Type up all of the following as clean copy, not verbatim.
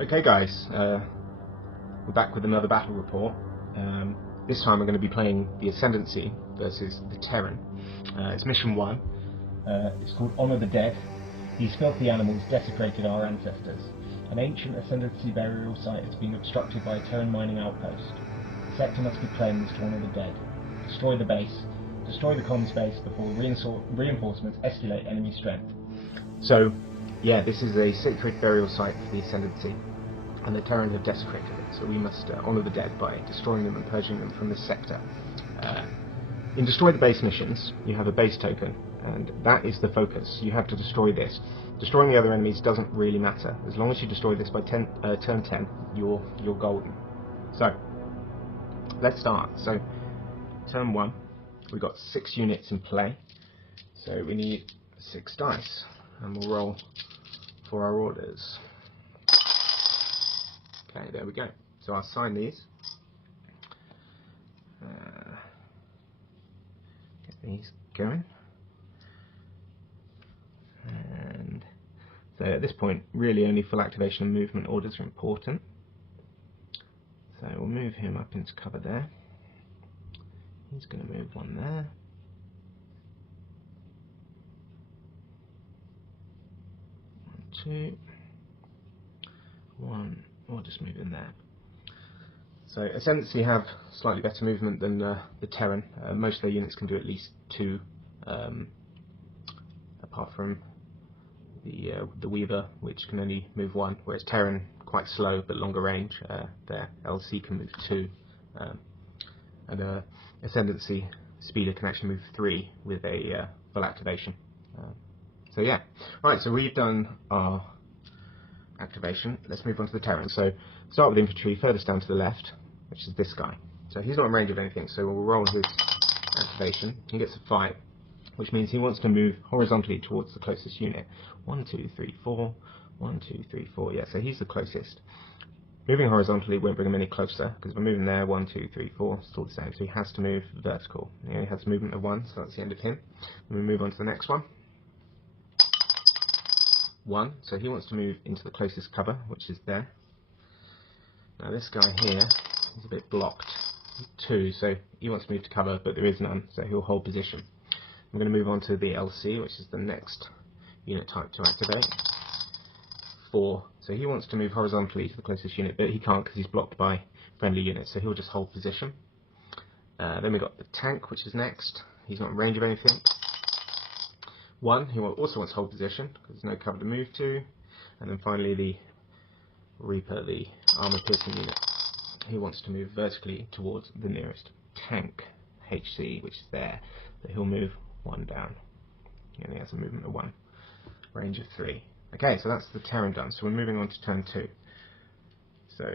Okay guys, we're back with another battle report. This time we're going to be playing the Ascendancy versus the Terran. It's mission 1. It's called Honour the Dead. These filthy animals desecrated our ancestors. An ancient Ascendancy burial site has been obstructed by a Terran mining outpost. The sector must be cleansed to honour the dead. Destroy the base. Destroy the comms base before reinforcements escalate enemy strength. So, yeah, this is a sacred burial site for the Ascendancy, and the Terran have desecrated it, so we must honour the dead by destroying them and purging them from this sector. In Destroy the Base missions, you have a base token, and that is the focus. You have to destroy this. Destroying the other enemies doesn't really matter. As long as you destroy this by turn 10, you're golden. So, let's start. So, turn 1, we've got 6 units in play, so we need 6 dice, and we'll roll for our orders. Okay, there we go. So I'll assign these. Get these going. And so at this point, really only full activation and movement orders are important. So we'll move him up into cover there. He's going to move 1 there. 1, 2. 1. We'll just move in there. So Ascendancy have slightly better movement than the Terran. Most of their units can do at least 2, apart from the Weaver, which can only move 1, whereas Terran quite slow but longer range. Their LC can move 2, and Ascendancy Speeder can actually move 3 with a full activation. So yeah, right. So we've done our activation. Let's move on to the Terran. So start with infantry furthest down to the left, which is this guy. So he's not in range of anything, so we'll roll his activation. He gets a 5, which means he wants to move horizontally towards the closest unit. 1, 2, 3, 4. 1, 2, 3, 4. Yeah, so he's the closest. Moving horizontally won't bring him any closer, because we're moving there. 1, 2, 3, 4. Still the same. So he has to move vertical. He only has movement of 1, so that's the end of him. And we move on to the next one. 1, so he wants to move into the closest cover, which is there. Now this guy here is a bit blocked. 2, so he wants to move to cover, but there is none, so he'll hold position. I'm going to move on to the LC, which is the next unit type to activate. 4, so he wants to move horizontally to the closest unit, but he can't because he's blocked by friendly units, so he'll just hold position. Then we've got the tank, which is next. He's not in range of anything. 1, he also wants to hold position because there's no cover to move to. And then finally the Reaper, the armor piercing unit. He wants to move vertically towards the nearest tank, HC, which is there. So he'll move 1 down. He only has a movement of 1. Range of 3. Okay, so that's the Terran done. So we're moving on to turn 2. So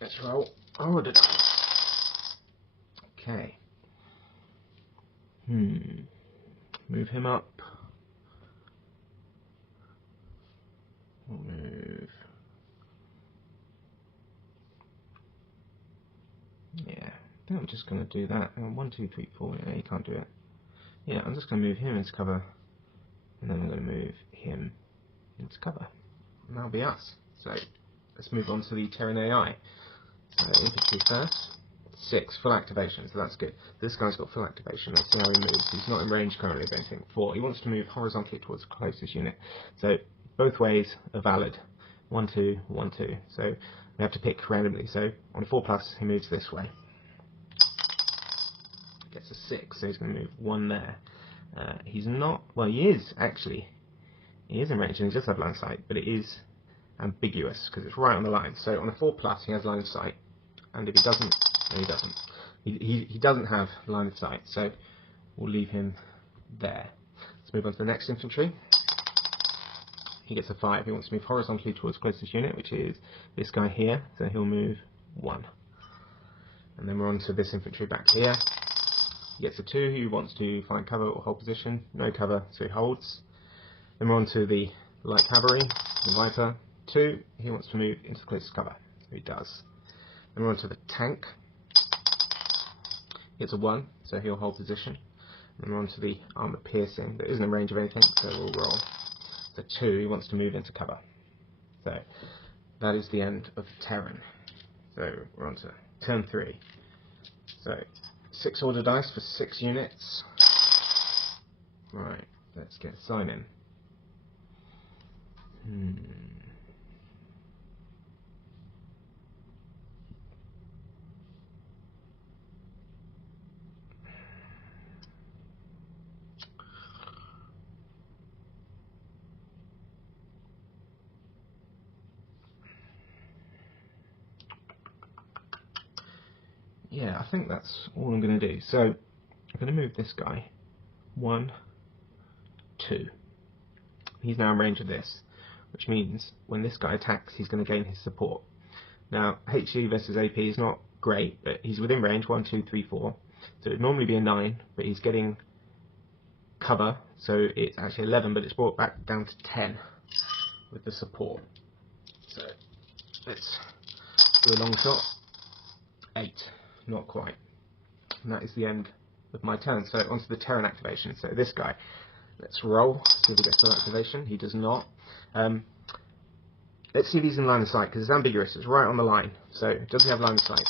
let's roll order dice. Okay. Move him up. We'll move. Yeah, I think I'm just going to do that. 1, 2, 3, 4. Yeah, you can't do it. Yeah, I'm just going to move him into cover, and then I'm going to move him into cover. And that'll be us. So let's move on to the Terran AI. So infantry first. 6, full activation, so that's good. This guy's got full activation. Let's see how he moves. He's not in range currently of anything. 4, he wants to move horizontally towards the closest unit. So both ways are valid. 1, 2, 1, 2. So we have to pick randomly. So on a 4+, he moves this way. Gets a 6, so he's going to move 1 there. He's not, well, he is actually. He is in range and he does have line of sight, but it is ambiguous because it's right on the line. So on a 4+, he has line of sight, and if he doesn't, no, he doesn't. He doesn't have line of sight, so we'll leave him there. Let's move on to the next infantry. He gets a 5. He wants to move horizontally towards the closest unit, which is this guy here, so he'll move 1. And then we're on to this infantry back here. He gets a 2. He wants to find cover or hold position. No cover, so he holds. Then we're on to the light cavalry, the Viper. 2. He wants to move into the closest cover, so he does. Then we're on to the tank. He gets a 1, so he'll hold position. And we're on to the armor piercing. That isn't in range of anything, so we'll roll. So 2, he wants to move into cover. So that is the end of Terran. So we're on to turn 3. So 6 order dice for 6 units. Right, let's get a sign in. Yeah, I think that's all I'm going to do. So I'm going to move this guy 1, 2. He's now in range of this, which means when this guy attacks, he's going to gain his support. Now, HE versus AP is not great, but he's within range 1, 2, 3, 4. So it would normally be a 9, but he's getting cover, so it's actually 11, but it's brought back down to 10 with the support. So let's do a long shot. 8. Not quite. And that is the end of my turn. So onto the Terran activation. So this guy, let's roll, see if he gets full activation. He does not. Let's see if he's in line of sight, because it's ambiguous. It's right on the line. So does he have line of sight?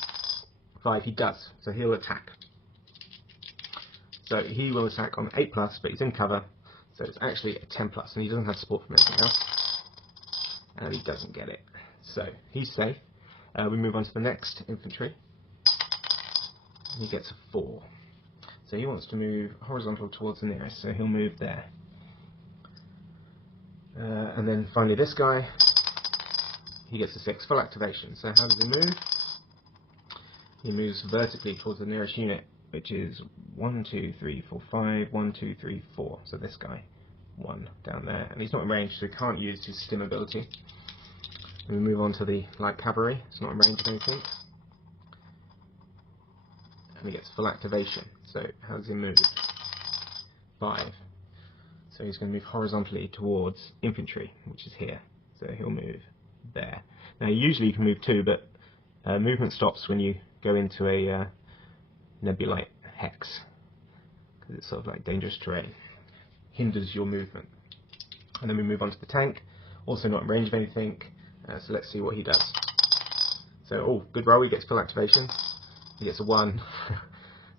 5, he does. So he'll attack. So he will attack on 8+, but he's in cover. So it's actually a 10+, and he doesn't have support from anything else. And he doesn't get it. So he's safe. We move on to the next infantry. He gets a 4. So he wants to move horizontal towards the nearest, so he'll move there. And then finally this guy, he gets a 6, full activation. So how does he move? He moves vertically towards the nearest unit, which is 1, 2, 3, 4, 5, 1, 2, 3, 4. So this guy, 1 down there. And he's not in range, so he can't use his stim ability. And we move on to the light cavalry. It's not in range of anything. And he gets full activation. So how does he move? 5. So he's going to move horizontally towards infantry, which is here. So he'll move there. Now usually you can move 2, but movement stops when you go into a nebulite hex, because it's sort of like dangerous terrain. Hinders your movement. And then we move on to the tank. Also not in range of anything. So let's see what he does. So, oh, good roll, he gets full activation. He gets a 1.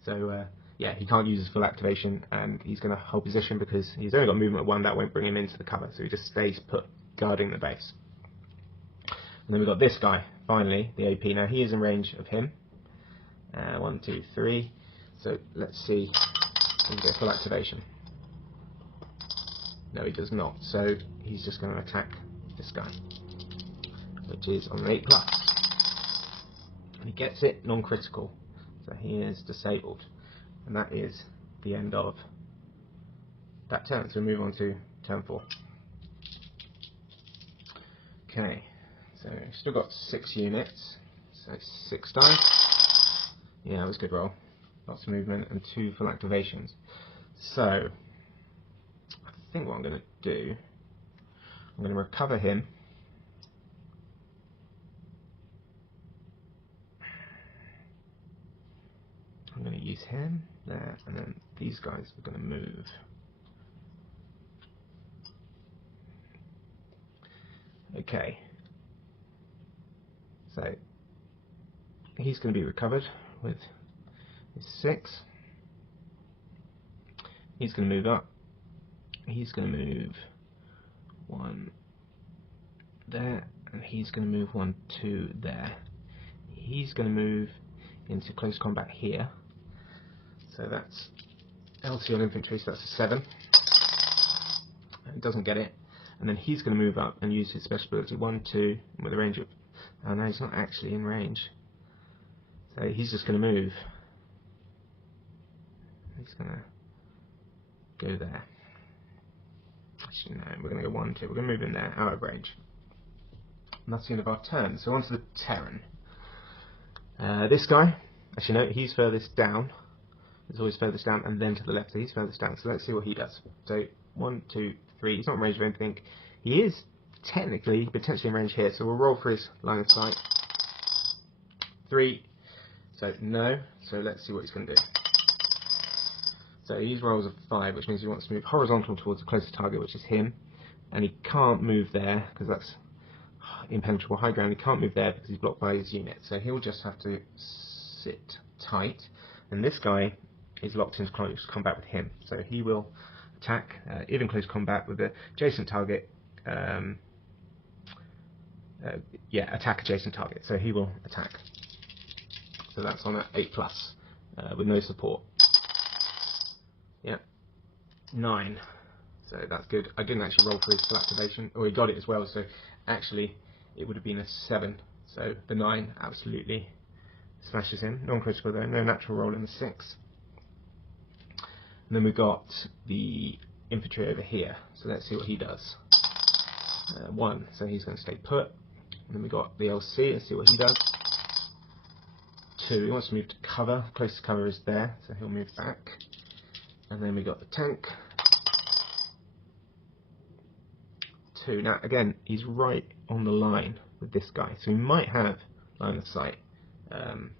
So, yeah, he can't use his full activation, and he's going to hold position because he's only got movement of 1. That won't bring him into the cover, so he just stays put, guarding the base. And then we've got this guy, finally, the AP. Now, he is in range of him. 1, 2, 3. So, let's see if he gets full activation. No, he does not. So, he's just going to attack this guy, which is on an 8+. And he gets it, non-critical. So he is disabled. And that is the end of that turn. So we move on to turn 4. Okay, so we've still got 6 units. So 6 dice. Yeah, that was a good roll. Lots of movement and 2 full activations. So I think what I'm going to do, I'm going to recover him. I'm going to use him there, and then these guys are going to move. Okay. So he's going to be recovered with his 6. He's going to move up. He's going to move 1 there, and he's going to move 1, 2 there. He's going to move into close combat here. So that's LC on infantry, so that's a 7. He doesn't get it. And then he's going to move up and use his special ability 1, 2, with a range of... Oh no, he's not actually in range. So he's just going to move. He's going to go there. Actually, no, we're going to go 1, 2. We're going to move in there, out of range. And that's the end of our turn. So on to the Terran. This guy, actually no, he's furthest down. He's always furthest down and then to the left, so he's furthest down. So let's see what he does. So 1, 2, 3. He's not in range of anything. He is technically, potentially in range here, so we'll roll for his line of sight. 3. So no. So let's see what he's going to do. So he rolls a 5, which means he wants to move horizontal towards the closest target, which is him. And he can't move there, because that's impenetrable high ground. He can't move there because he's blocked by his unit, so he'll just have to sit tight. And this guy is locked into close combat with him, so he will attack, even close combat with the adjacent target. Attack adjacent target. So he will attack. So that's on an 8+, with no support. Yeah, 9. So that's good. I didn't actually roll for his full activation. Oh, he got it as well. So actually, it would have been a 7. So the 9 absolutely smashes him. Non-critical though. No natural roll in the 6. And then we've got the infantry over here. So let's see what he does. 1. So he's going to stay put. And then we've got the LC. Let's see what he does. 2. He wants to move to cover. Closest cover is there, so he'll move back. And then we've got the tank. 2. Now again, he's right on the line with this guy, so he might have line of sight.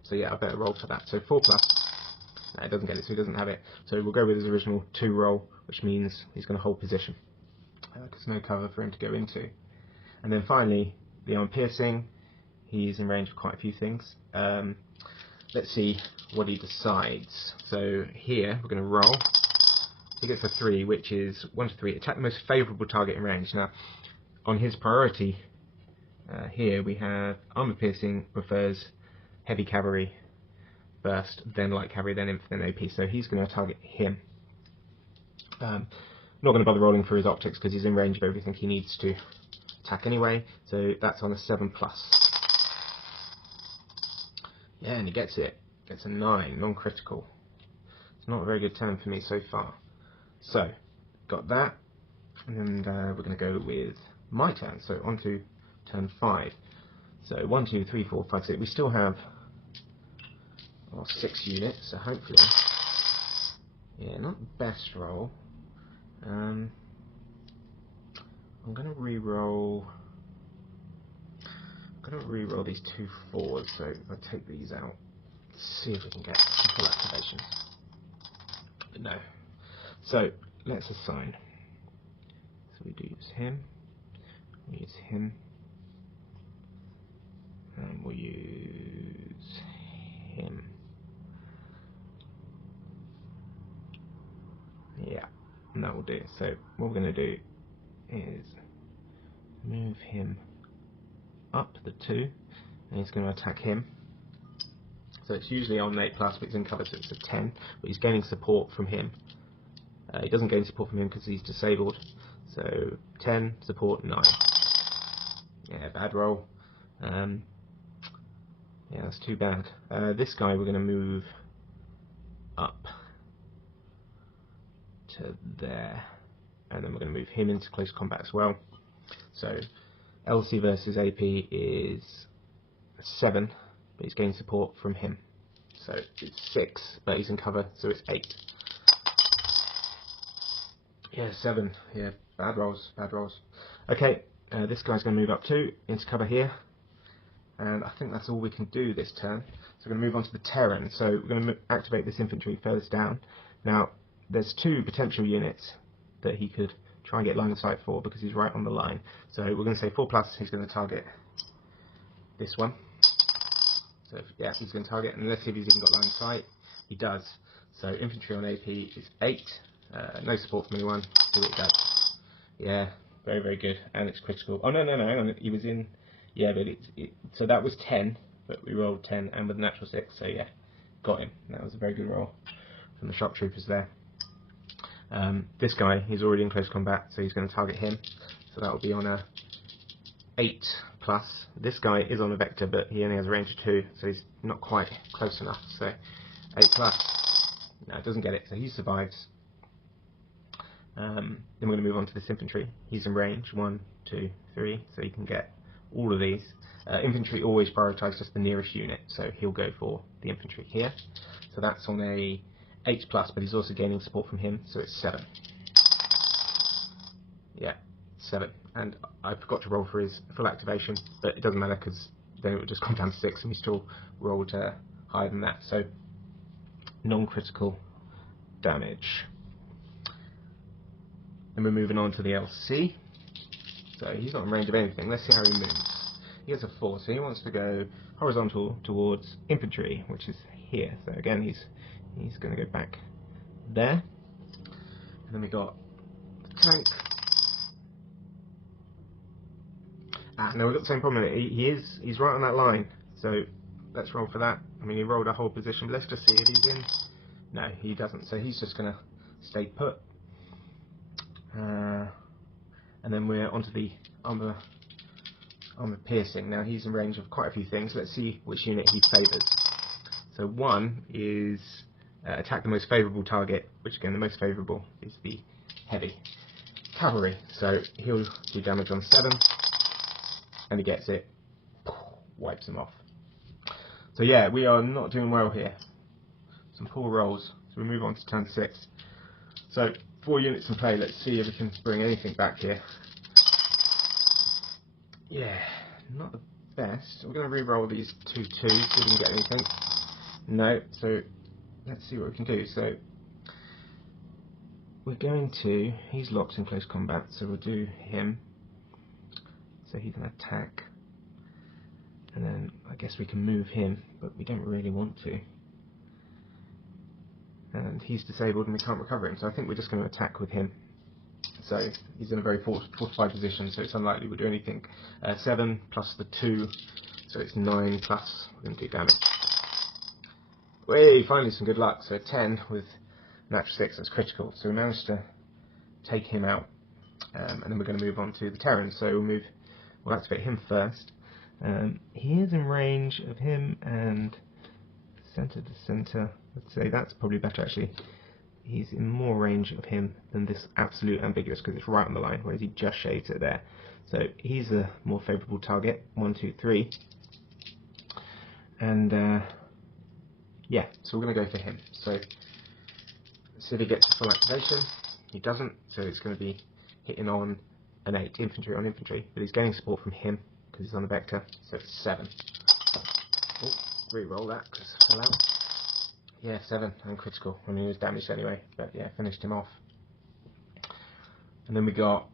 So yeah, I better roll for that. So 4+. No, it doesn't get it, so he doesn't have it. So we'll go with his original 2 roll, which means he's going to hold position. There's no cover for him to go into. And then finally, the arm piercing. He's in range of quite a few things. Let's see what he decides. So here we're going to roll. He gets a 3, which is 1 to 3. Attack the most favourable target in range. Now, on his priority, here we have armor piercing prefers heavy cavalry first, then light cavalry, then infantry, then AP. So he's going to target him. Not going to bother rolling for his optics because he's in range of everything he needs to attack anyway. So that's on a 7+. Yeah, and he gets it. Gets a 9, non-critical. It's not a very good turn for me so far. So, got that, and we're going to go with my turn. So on to turn 5. So 1, 2, 3, 4, 5, 6. We still have 6 units. So hopefully, yeah, not the best roll. I'm going to re-roll. I'm going to re-roll these 2 4s. So if I take these out, see if we can get some full activation. But no. So let's assign. So we do use him. We use him. And we'll use him. Yeah, and that will do. So what we're going to do is move him up the 2, and he's going to attack him. So it's usually on 8+, but he's in cover, so it's a 10. But he's gaining support from him. He doesn't gain support from him because he's disabled. So 10, support 9. Yeah, bad roll. Yeah, that's too bad. This guy we're going to move up to there, and then we're going to move him into close combat as well. So LC versus AP is 7, but he's getting support from him. So it's 6, but he's in cover, so it's 8. Yeah, 7. Yeah, bad rolls, bad rolls. Okay, this guy's going to move up 2 into cover here, and I think that's all we can do this turn. So we're going to move on to the Terran. So we're going to activate this infantry furthest down. Now, there's 2 potential units that he could try and get line of sight for because he's right on the line. So we're going to say 4+. He's going to target this one. So yeah, he's going to target, and let's see if he's even got line of sight. He does. So infantry on AP is 8. No support from anyone. See what he does. Yeah, very, very good. And it's critical. Oh, no, hang on. He was in... Yeah, but so that was 10, but we rolled 10, and with a natural 6, so yeah, got him. That was a very good roll from the shock troopers there. This guy, he's already in close combat, so he's going to target him. So that will be on a 8+. This guy is on a vector, but he only has a range of 2, so he's not quite close enough. So 8+. No, it doesn't get it, so he survives. Then we're going to move on to this infantry. He's in range 1, 2, 3, so you can get all of these. Infantry always prioritise just the nearest unit, so he'll go for the infantry here. So that's on a 8+, but he's also gaining support from him, so it's 7. Yeah, 7. And I forgot to roll for his full activation, but it doesn't matter because then it would just come down to 6, and we still rolled higher than that. So non-critical damage. Then we're moving on to the LC. So he's not in range of anything. Let's see how he moves. he has a 4, so he wants to go horizontal towards infantry, which is here. So again, he's going to go back there. And then we got the tank. No, we've got the same problem. He's right on that line. So let's roll for that. I mean, he rolled a whole position, but let's just see if he wins. No, he doesn't. So he's just going to stay put. And then we're onto the armor piercing. Now he's in range of quite a few things. Let's see which unit he favours. So 1 is attack the most favourable target, which again the most favourable is the heavy cavalry. So he'll do damage on 7, and he gets it, wipes him off. So yeah, we are not doing well here. Some poor rolls. So we move on to turn 6. So 4 units in play. Let's see if we can bring anything back here. Yeah, not the best. We're going to re-roll these 2 2s, see if we can get anything. No, so let's see what we can do. So we're going to, he's locked in close combat, so we'll do him. So he can attack. And then I guess we can move him, but we don't really want to. And he's disabled and we can't recover him, so I think we're just going to attack with him. So he's in a very fortified position, so it's unlikely we'll do anything. 7 plus the 2, so it's 9 plus, we're going to do damage. Way, finally some good luck, so 10 with natural 6, that's critical. So we managed to take him out, and then we're going to move on to the Terran. So we'll activate him first. He is in range of him and centre to centre. Let's say that's probably better actually. He's in more range of him than this absolute ambiguous because it's right on the line, whereas he just shades it there. So he's a more favourable target. 1, 2, 3, and yeah, so we're going to go for him. So let's see if he gets full activation. He doesn't, so it's going to be hitting on an 8, infantry on infantry, but he's getting support from him because he's on the vector, so it's 7. Oh, re-roll that because hello. Yeah, 7 and critical. I mean, he was damaged anyway, but yeah, finished him off. And then we got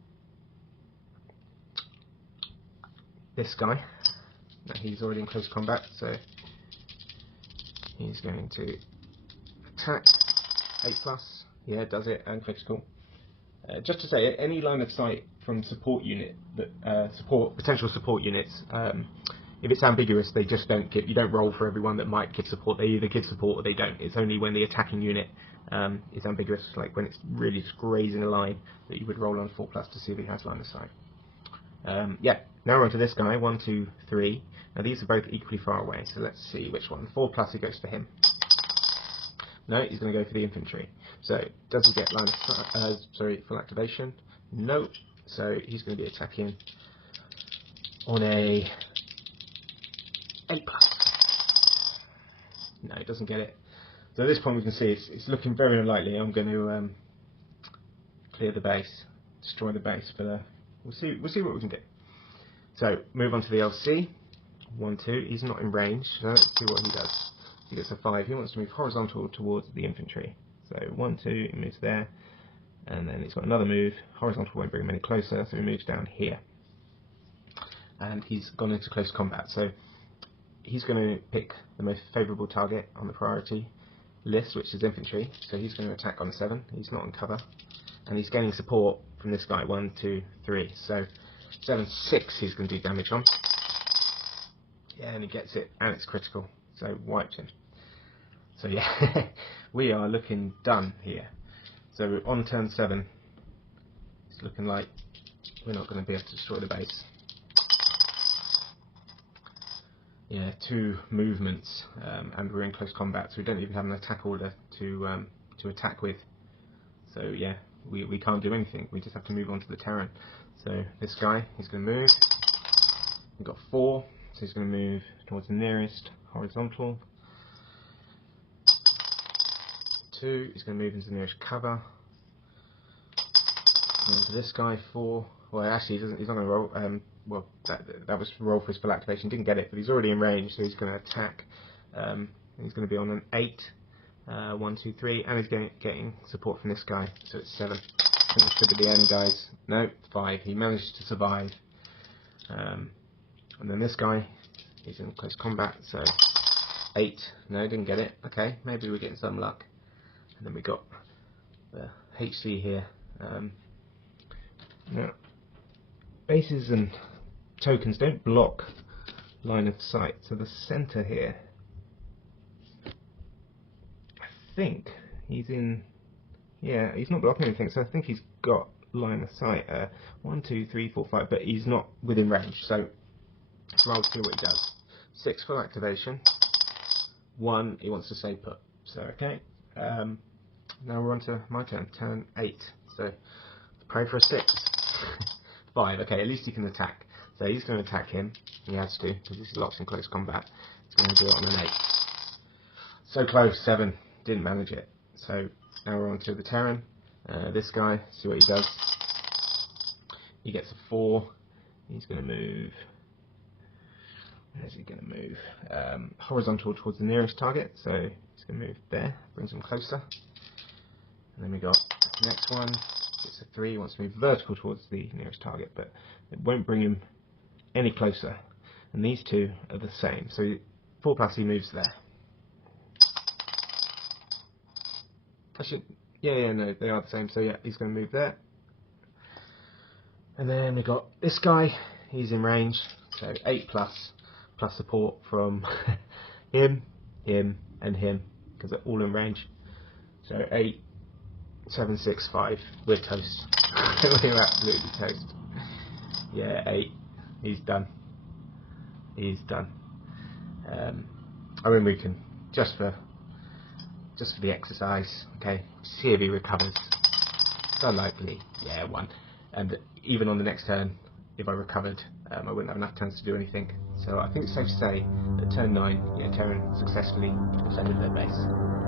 this guy. Now, he's already in close combat, so he's going to attack. 8 plus. Yeah, does it, and critical. Just to say, any line of sight from support unit that potential support units. If it's ambiguous, they just don't give. You don't roll for everyone that might give support. They either give support or they don't. It's only when the attacking unit is ambiguous, like when it's really just grazing a line, that you would roll on 4 plus to see if he has line of sight. Yeah. Now we're on to this guy. 1, 2, 3. Now these are both equally far away. So let's see which one. 4 plus. He goes for him. No, he's going to go for the infantry. So does he get line of sight? Full activation? No. So he's going to be attacking on a 8 plus. No, it doesn't get it. So at this point we can see it's looking very unlikely. I'm going to clear the base, destroy the base, but we'll see what we can do. So move on to the LC. 1, 2. He's not in range, so let's see what he does. He gets a 5. He wants to move horizontal towards the infantry. So 1, 2. He moves there, and then he's got another move. Horizontal won't bring him any closer, so he moves down here. And he's gone into close combat. So he's going to pick the most favourable target on the priority list, which is infantry. So he's going to attack on 7. He's not in cover, and he's getting support from this guy. 1, 2, 3. So 7, 6. He's going to do damage on. Yeah, and he gets it, and it's critical. So wipes him. So yeah, we are looking done here. So on turn 7, it's looking like we're not going to be able to destroy the base. Yeah, 2 movements, and we're in close combat, so we don't even have an attack order to attack with. So yeah, we can't do anything. We just have to move on to the Terran. So this guy, he's going to move. We've got 4, so he's going to move towards the nearest horizontal. 2, he's going to move into the nearest cover. And then to this guy, 4. Well, actually, he's not going to roll. Well, that was roll for his full activation. Didn't get it, but he's already in range, so he's going to attack. He's going to be on an 8. 1, 2, 3, and he's getting support from this guy, so it's 7. I think this could be the end, guys. No, 5. He managed to survive. And then this guy, he's in close combat, so 8. No, didn't get it. Okay, maybe we're getting some luck. And then we got the HC here. Now, bases and tokens don't block line of sight, so the center here, I think he's in, yeah, he's not blocking anything, so I think he's got line of sight. 1, 2, 3, 4, 5, but he's not within range, so I'll see what he does. 6 full activation, 1 he wants to stay put, so okay. Now we're on to my turn, turn 8, so pray for a 6. 5, okay, at least he can attack. So he's going to attack him, he has to, because he's locked in close combat. He's going to do it on an 8. So close, 7, didn't manage it. So now we're on to the Terran. This guy, see what he does. He gets a 4, he's going to move, where's he going to move? Horizontal towards the nearest target, so he's going to move there, brings him closer. And then we got the next one, it's a 3, he wants to move vertical towards the nearest target, but it won't bring him any closer. And these two are the same, so 4+ he moves there. Actually, yeah, no, they are the same, so yeah, he's going to move there. And then we got this guy, he's in range, so 8+, plus support from him, and him, because they're all in range. So 8, 7, 6, 5, we're toast. We're absolutely toast. Yeah, 8, he's done. He's done. I mean, we can, just for the exercise, okay, see if he recovers. It's unlikely, yeah, 1. And even on the next turn, if I recovered, I wouldn't have enough turns to do anything. So I think it's safe to say that turn 9, yeah, Terran successfully defended their base.